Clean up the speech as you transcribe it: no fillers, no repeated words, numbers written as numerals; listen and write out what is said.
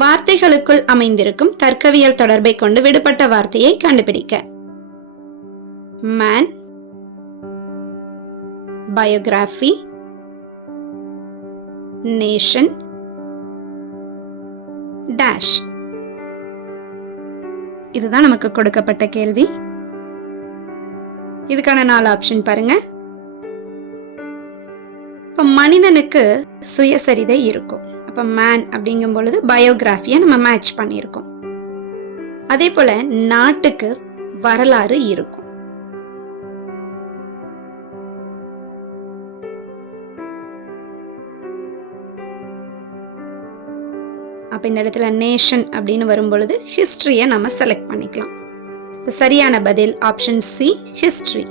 வார்த்தைகளுக்குள் அமைந்திருக்கும் தர்க்கவியல் தொடர்பை கொண்டு விடுபட்ட வார்த்தையை கண்டுபிடிக்க. Man, biography, nation, dash. இதுதான் நமக்கு கொடுக்கப்பட்ட கேள்வி. இதுக்கான 4 ஆப்ஷன் பாருங்க. இப்ப மனிதனுக்கு சுயசரிதை இருக்கும். அப்ப மேன் அப்படிங்கும் பொழுது பயோகிராஃபியை நம்ம மேட்ச் பண்ணியிருக்கோம். அதே போல நாட்டுக்கு வரலாறு இருக்கும். அப்ப இந்த இடத்துல நேஷன் அப்படின்னு வரும் பொழுது ஹிஸ்டரியை நம்ம செலக்ட் பண்ணிக்கலாம். சரியான பதில் ஆப்ஷன் சி, ஹிஸ்டரி.